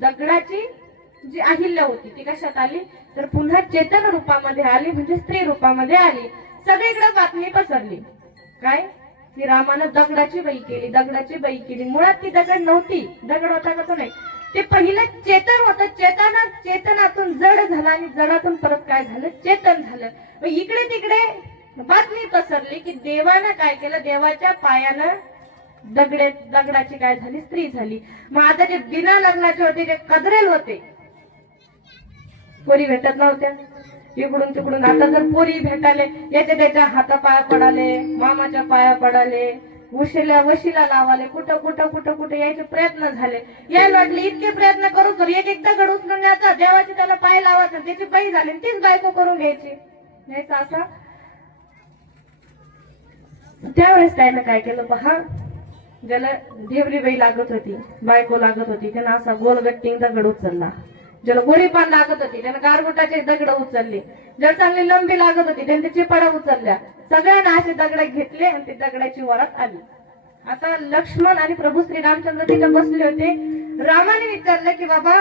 दगडाची जी अहिल्या होती ती कशात आली तर पुन्हा चेतन रूपामध्ये आली, म्हणजे स्त्री रूपामध्ये आली. सगळीकडे बातमी पसरली काय की रामानं दगडाची बाई केली, दगडाची बाई केली. मुळात ती दगड नव्हती, दगड होता कसं नाही, ते पहिलं चेतन होतं. चेतनातून जड झालं आणि जडातून परत काय झालं, चेतन झालं. इकडे तिकडे बातमी पसरली की देवानं काय केलं, देवाच्या पायानं दगडाची काय झाली, स्त्री झाली. मग आता जे बिना लग्नाचे होते, जे कदरेल होते, पोरी भेटत नव्हत्या इकडून तिकडून. आता जर पोरी भेटाले, याच्या त्याच्या हाता पाया पडाले, मामाच्या पाया पडाले, वशीला लावाले, कुठं कुठं कुठं कुठं यायचे प्रयत्न झाले. यायला वाटले इतके प्रयत्न करू तर एक दगड उचलून यायचा, देवाचे त्याला पाय लावायचा, त्याची बाई झाली, तीच बायको करून घ्यायची असा. त्यावेळेस त्यानं काय केलं पहा, ज्याला ढेवरी बाई लागत होती, बायको लागत होती, त्यानं असा गोलगट्टी दगड उचलला. ज्याला गोळी पान लागत होती त्यानं गारगुटाचे दगड उचलले. ज्याला चांगली लंबी लागत होती त्याने चिपाडा उचलल्या. सगळ्यांना असे दगड घेतले आणि ते दगडाची वरात आली. आता लक्ष्मण आणि प्रभू श्री रामचंद्र तिथे बसले होते. रामाने विचारलं की बाबा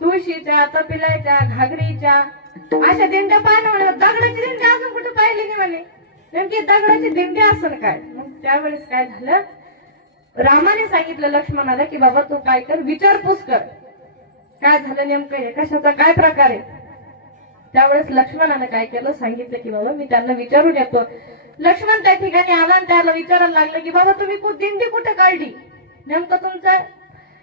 तुळशीच्या, तपिलाच्या, घागरीच्या अशा दिंड्या पाहिल्या म्हणे, दगडाची दिंडी अजून कुठे पाहिली नाही म्हणे, नेमकी दगडाची दिंडी असेल काय. मग त्यावेळेस काय झालं, रामाने सांगितलं लक्ष्मणाला की बाबा तू काय कर, विचारपूस कर, काय झालं नेमकं, हे कशाचा काय प्रकार आहे. त्यावेळेस लक्ष्मणाने काय केलं, सांगितलं की बाबा मी त्यांना विचारून येतो. लक्ष्मण त्या ठिकाणी आला आणि त्याला विचारायला लागलं की बाबा तुम्ही दिंडी कुठे काढली, नेमकं तुमचं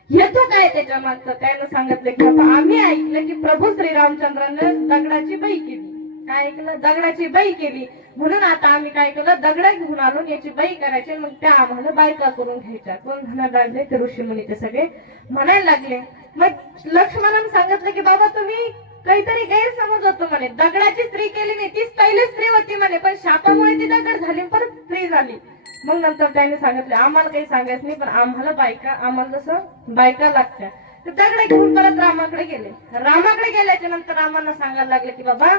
हेतू काय त्याच्या मागचं. त्यानं सांगितलं की बाबा आम्ही ऐकलं की प्रभू श्रीरामचंद्रानं दगडाची बाई केली. काय ऐकलं, दगडाची बाई केली, म्हणून आता आम्ही काय केलं, दगड घेऊन आलो, याची बाई करायची, मग त्या आम्हाला बायका करून घ्यायच्या. कोण म्हणायला लागले, ते ऋषी मुनी ते सगळे म्हणायला लागले. मग लक्ष्मणाने सांगितलं की बाबा तुम्ही काहीतरी गैरसमज होतो म्हणे, दगडाची स्त्री केली नाही, तीच पहिली स्त्री होती म्हणे, पण शापामुळे ती दगड झाली, परत स्त्री झाली. मग नंतर त्याने सांगितलं आम्हाला काही सांगायचं नाही, पण आम्हाला बायका, आम्हाला जसं बायका लागत्या. तर दगड घेऊन परत रामाकडे गेले. रामाकडे गेल्याच्या नंतर रामांना सांगायला लागले की बाबा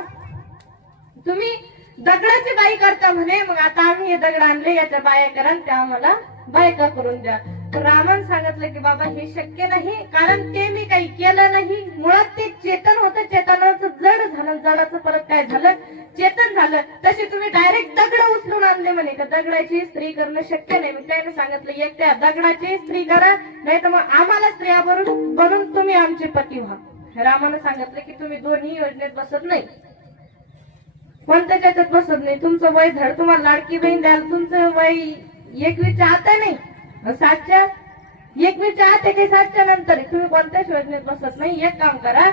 तुम्ही दगडाची बाई करता म्हणे, मग आता आम्ही हे दगड आणले, याच्या बाया करा, त्या आम्हाला बायका करून द्या. रामाने सांगितलं की बाबा हे शक्य नाही, कारण ते मी काही केलं नाही. मुळात ते चेतन होतं, चेतनाचं जड झालं, जडाचं परत काय झालं, चेतन झालं. तसे तुम्ही डायरेक्ट दगड उचलून आणले म्हणे, तर दगडाची स्त्री करणं शक्य नाही. मग त्याने सांगितलं एक त्या दगडाची स्त्री करा, नाही तर मग आम्हाला स्त्रिया बनून तुम्ही आमचे पती व्हा. रामाने सांगितलं की तुम्ही दोन्ही योजनेत बसत नाही, कोणत्याच याच्यात बसत नाही. तुमचं वय धड, तुम्हाला लाडकी बहीण द्याल, तुमचं वय 21च्या आत नाही, 7च्या 21च्या आत आहे, 7च्या नंतर तुम्ही कोणत्याच योजनेत बसत नाही. एक काम करा,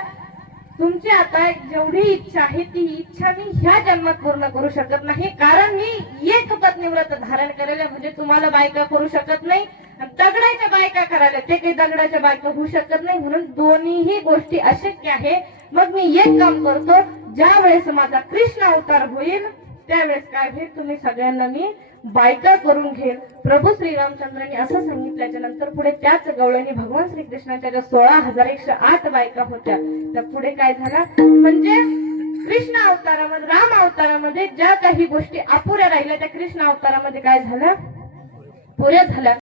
तुमची आता जेवढी इच्छा आहे ती इच्छा मी ह्या जन्मात पूर्ण करू शकत नाही, कारण मी एक पत्नीव्रत धारण करेल, म्हणजे तुम्हाला बायका करू शकत नाही. दगडाच्या बायका करायला ते काही दगडाच्या बायका होऊ शकत नाही, म्हणून दोन्हीही गोष्टी अशक्य आहे. मग मी एक काम करतो, ज्या वेळेस माझा कृष्ण अवतार होईल त्यावेळेस काय होईल, तुम्ही सगळ्यांना मी बायका करून घेईल. प्रभू श्रीरामचंद्रांनी असं सांगितल्याच्या नंतर पुढे त्याच गवळणी भगवान श्रीकृष्णाच्या ज्या 16,108 बायका होत्या, त्या पुढे काय झालं, म्हणजे कृष्ण अवतारामध्ये, राम अवतारामध्ये ज्या काही गोष्टी अपुऱ्या राहिल्या त्या कृष्ण अवतारामध्ये काय झालं, पुऱ्या झाल्या.